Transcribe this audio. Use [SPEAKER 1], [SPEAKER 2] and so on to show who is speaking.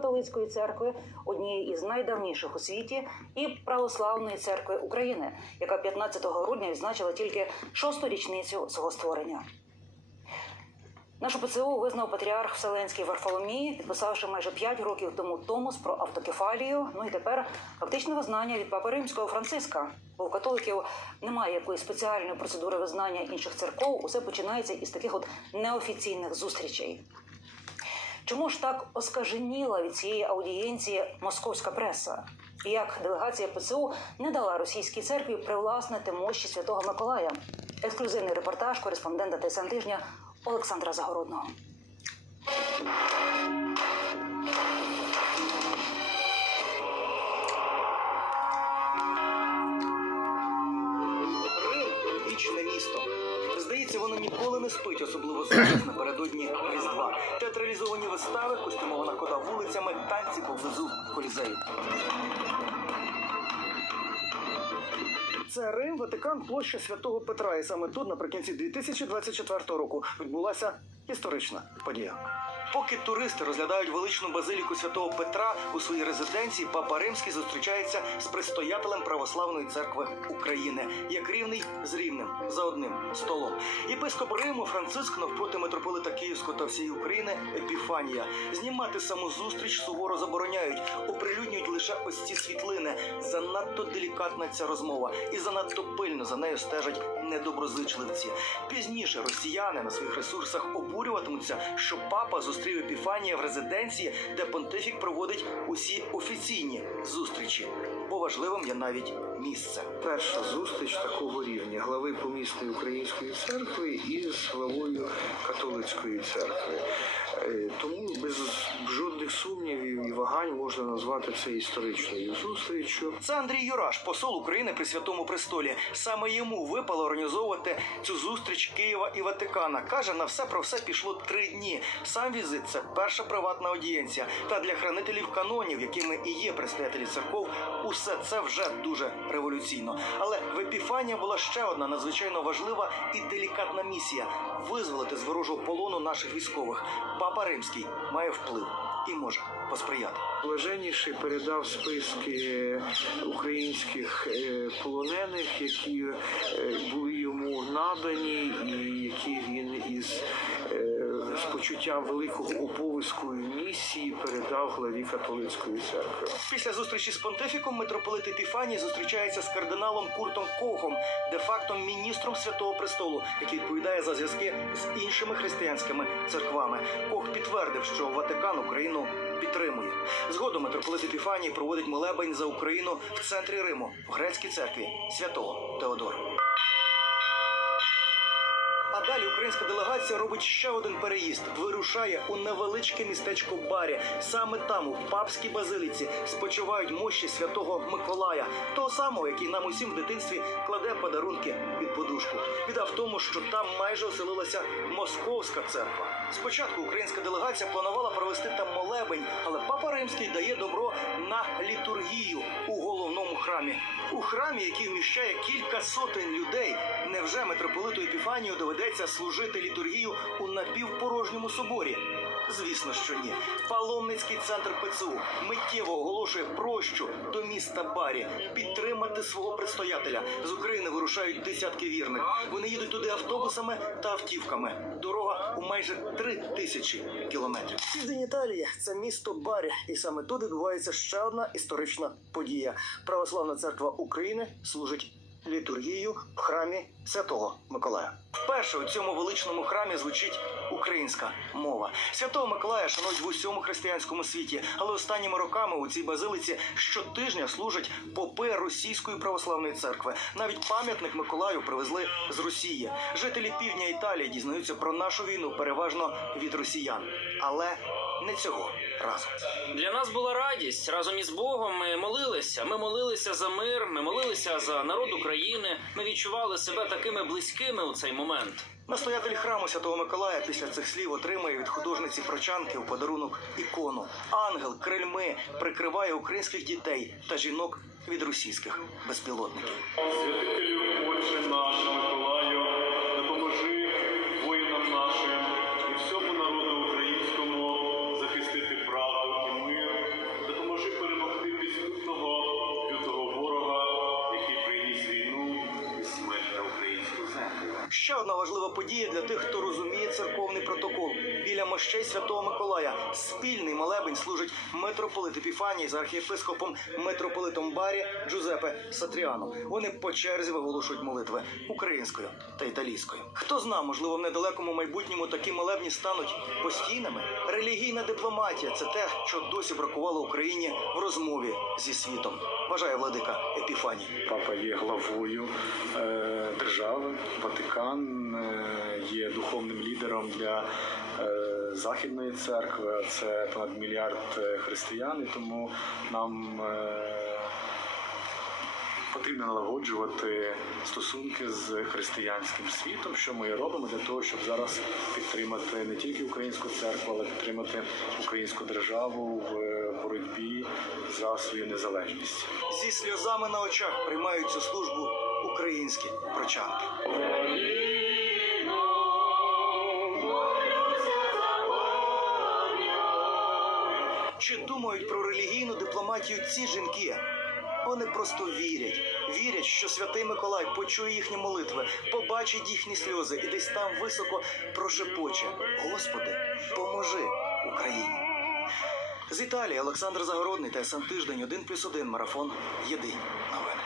[SPEAKER 1] греко-католицької церкви, однієї із найдавніших у світі, і православної церкви України, яка 15 грудня відзначила тільки шосту річницю свого створення. Нашу ПЦУ визнав патріарх Вселенський Варфоломій, підписавши майже 5 років тому томос про автокефалію. Ну і тепер фактичне визнання від папи римського Франциска. Бо у католиків немає якоїсь спеціальної процедури визнання інших церков. Усе починається із таких от неофіційних зустрічей. Чому ж так оскаженіла від цієї аудієнції московська преса? Як делегація ПЦУ не дала російській церкві привласнити мощі святого Миколая? Ексклюзивний репортаж кореспондента ТСН тижня Олександра Загородного.
[SPEAKER 2] Здається, вона ніколи не спить, особливо зараз напередодні Різдва. Театралізовані вистави, костюмована кода вулицями, танці поблизу колізею. Це Рим, Ватикан, площа Святого Петра. І саме тут, наприкінці 2024 року, відбулася історична подія. Поки туристи розглядають величну базиліку святого Петра у своїй резиденції, папа Римський зустрічається з предстоятелем Православної церкви України, як рівний з рівним за одним столом. Єпископ Риму Франциск навпроти митрополита Київського та всієї України Епіфанія. Знімати саму зустріч суворо забороняють, оприлюднюють лише ось ці світлини. Занадто делікатна ця розмова, і занадто пильно за нею стежать недоброзичливці. Пізніше росіяни на своїх ресурсах обурюватимуться, що папа зустрів Епіфанія в резиденції, де понтифік проводить усі офіційні зустрічі. Бо важливим є навіть місце.
[SPEAKER 3] перша зустріч такого рівня глави помісної української церкви із главою католицької церкви. Е, Тому без жодних сумнівів і вагань можна назвати це історичною зустріччю.
[SPEAKER 2] Це Андрій Юраш, посол України при Святому Престолі. Саме йому випало організовувати цю зустріч Києва і Ватикана. Каже, на все про все пішло три дні. Сам візит це перша приватна аудієнція. Та для хранителів канонів, якими і є представителі церков, усе це вже дуже революційно. Але в Епіфанія була ще одна надзвичайно важлива і делікатна місія визволити з ворожого полону наших військових. Папа Римський має вплив і може посприяти.
[SPEAKER 3] Блаженніший передав списки українських е, полонених, які е, були йому надані, і які він із е, з почуттям великого обов'язку і місії передав главі католицької церкви.
[SPEAKER 2] Після зустрічі з понтифіком митрополит Епіфаній зустрічається з кардиналом Куртом Кохом, де-факто міністром Святого Престолу, який відповідає за зв'язки з іншими християнськими церквами. Кох підтвердив, що Ватикан Україну підтримує. Згодом митрополит Епіфаній проводить молебень за Україну в центрі Риму в грецькій церкві святого Теодора. Далі українська делегація робить ще один переїзд. Вирушає у невеличке містечко Барі. Саме там, у папській базиліці, спочивають мощі святого Миколая, того самого, який нам усім в дитинстві кладе подарунки під подушку. Біда в тому, що там майже оселилася московська церква. Спочатку українська делегація планувала провести там молебень, але папа римський дає добро на літургію у храмі. У храмі, який вміщає кілька сотень людей, невже митрополиту Епіфанію доведеться служити літургію у напівпорожньому соборі? Звісно, що ні. Паломницький центр ПЦУ миттєво оголошує прощу до міста Барі підтримати свого предстоятеля. З України вирушають десятки вірних. Вони їдуть туди автобусами та автівками. Дорога у майже три тисячі кілометрів. Південь Італії це місто Барі, і саме тут відбувається ще одна історична подія. Православна церква України служить літургію в храмі Святого Миколая. Вперше у цьому величному храмі звучить українська мова. Святого Миколая шанують в усьому християнському світі, але останніми роками у цій базилиці щотижня служать попи російської православної церкви. Навіть пам'ятник Миколаю привезли з Росії. Жителі півдня Італії дізнаються про нашу війну переважно від росіян, але не цього разу.
[SPEAKER 4] Для нас була радість разом із Богом. Ми молилися. Ми молилися за мир. Ми молилися за народ України. Ми відчували себе такими близькими у цей момент.
[SPEAKER 2] Настоятель храму Святого Миколая після цих слів отримує від художниці Прочанки у подарунок ікону. Ангел крильми прикриває українських дітей та жінок від російських безпілотників.
[SPEAKER 5] Святителю Отче наш Миколаю,
[SPEAKER 2] одна важлива подія для тих, хто розуміє церковний протокол. Біля мощей Святого Миколая спільний молебень служить митрополит Епіфаній з архієпископом митрополитом Барі Джузепе Сатріано. Вони по черзі виголошують молитви українською та італійською. Хто зна, можливо, в недалекому майбутньому такі молебні стануть постійними. Релігійна дипломатія це те, що досі бракувало Україні в розмові зі світом. Вважає владика Епіфаній.
[SPEAKER 6] Папа є главою е, держави, Ватикан е, є духовним лідером для е, Західної церкви. Це понад мільярд е, християн, і тому нам потрібно налагоджувати стосунки з християнським світом, що ми робимо для того, щоб зараз підтримати не тільки українську церкву, але підтримати українську державу в боротьбі за свою незалежність.
[SPEAKER 2] Зі сльозами на очах приймають цю службу українські прочанки. Чи думають про релігійну дипломатію ці жінки? Вони просто вірять. Вірять, що святий Миколай почує їхні молитви, побачить їхні сльози і десь там високо прошепоче: Господи, поможи Україні. З Італії Олександр Загородний та СМ Тиждень 1+,1 марафон. Єдині новини.